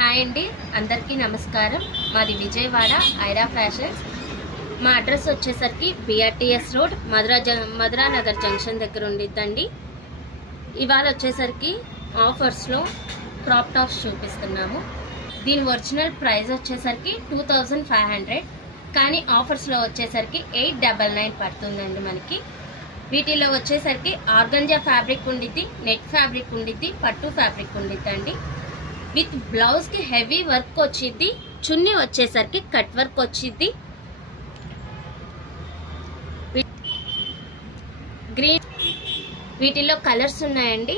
Hi అండి, అందరికీ నమస్కారం. మాది విజయవాడ ఐరా ఫ్యాషన్స్. మా అడ్రస్ వచ్చేసరికి BRTS road Madhura Nagar junction దగ్గర ఉండిద్దండి. ఇవాళ వచ్చేసరికి ఆఫర్స్లో క్రాప్ టాప్స్ చూపిస్తున్నాము. దీని ఒరిజినల్ ప్రైస్ వచ్చేసరికి 2500, కానీ ఆఫర్స్లో వచ్చేసరికి 899 పడుతుందండి మనకి. వీటిలో వచ్చేసరికి ఆర్గంజా ఫ్యాబ్రిక్ ఉండిద్ది, నెట్ ఫ్యాబ్రిక్ ఉండిద్ది, పట్టు ఫ్యాబ్రిక్ ఉండిద్దండి. విత్ బ్లౌజ్కి హెవీ వర్క్ వచ్చింది, చున్నీ వచ్చేసరికి కట్ వర్క్ వచ్చింది. గ్రీన్ వీటిల్లో కలర్స్ ఉన్నాయండి.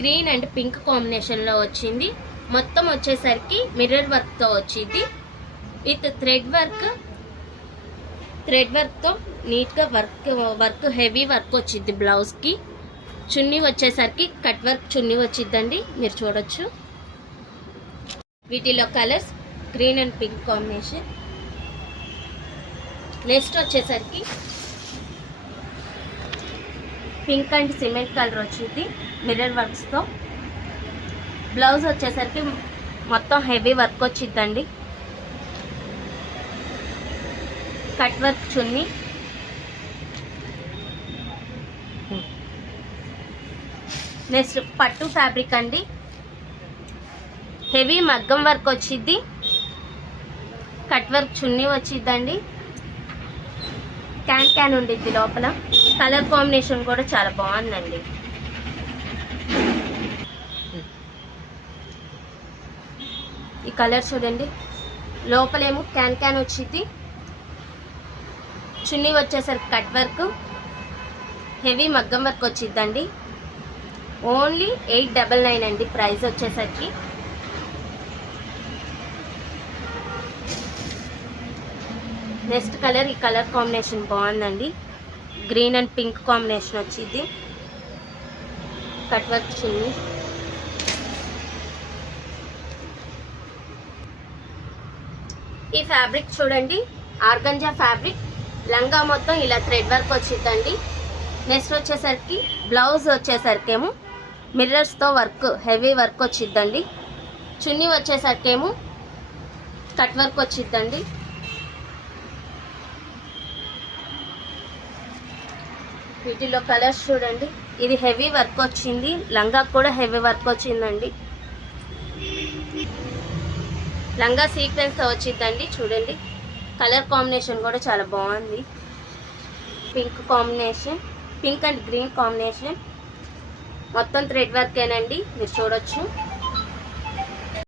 గ్రీన్ అండ్ పింక్ కాంబినేషన్లో వచ్చింది. మొత్తం వచ్చేసరికి మిర్రర్ వర్క్తో వచ్చింది. విత్ థ్రెడ్ వర్క్తో నీట్గా వర్క్ హెవీ వర్క్ వచ్చింది బ్లౌజ్కి. చున్నీ వచ్చేసరికి కట్ వర్క్ చున్నీ వచ్చిద్దండి, మీరు చూడొచ్చు. వీటిలో colours green and pink combination. Next వచ్చేసరికి పింక్ అండ్ సిమెంట్ కలర్ వచ్చింది మిర్రర్ వర్క్స్తో. బ్లౌజ్ వచ్చేసరికి మొత్తం హెవీ వర్క్ వచ్చిద్దండి. కట్ వర్క్ చున్నీ. నెక్స్ట్ పట్టు ఫ్యాబ్రిక్ అండి. హెవీ మగ్గం వర్క్ వచ్చిద్ది, కట్ వర్క్ చున్నీ వచ్చిద్దండి. క్యాన్ ఉండిద్ది లోపల. కలర్ కాంబినేషన్ కూడా చాలా బాగుందండి. ఈ కలర్ చూడండి. లోపలేమో క్యాన్ వచ్చిద్ది, చున్నీ వచ్చేసరికి కట్ వర్క్, హెవీ మగ్గం వర్క్ వచ్చిద్దండి. ఓన్లీ 899 అండి ప్రైస్ వచ్చేసరికి. నెక్స్ట్ కలర్, ఈ కలర్ కాంబినేషన్ బాగుందండి. గ్రీన్ అండ్ పింక్ కాంబినేషన్ వచ్చింది. కట్ వర్క్ చున్నీ. ఈ ఫ్యాబ్రిక్ చూడండి, ఆర్గంజా ఫ్యాబ్రిక్. లంగా మొత్తం ఇలా థ్రెడ్ వర్క్ వచ్చిందండి. నెక్స్ట్ వచ్చేసరికి బ్లౌజ్ వచ్చేసరికి ఏమో మిర్రర్స్తో వర్క్ హెవీ వర్క్ వచ్చిద్దండి. చున్నీ వచ్చేసరికి ఏమో కట్ వర్క్ వచ్చిద్దండి. వీటిలో కలర్స్ చూడండి. ఇది హెవీ వర్క్ వచ్చింది, లంగా కూడా హెవీ వర్క్ వచ్చిందండి. లంగా సీక్వెన్స్తో వచ్చిందండి. చూడండి, కలర్ కాంబినేషన్ కూడా చాలా బాగుంది. Pink combination, pink and green combination. మొత్తం థ్రెడ్ వర్కేనండి, మీరు చూడొచ్చు.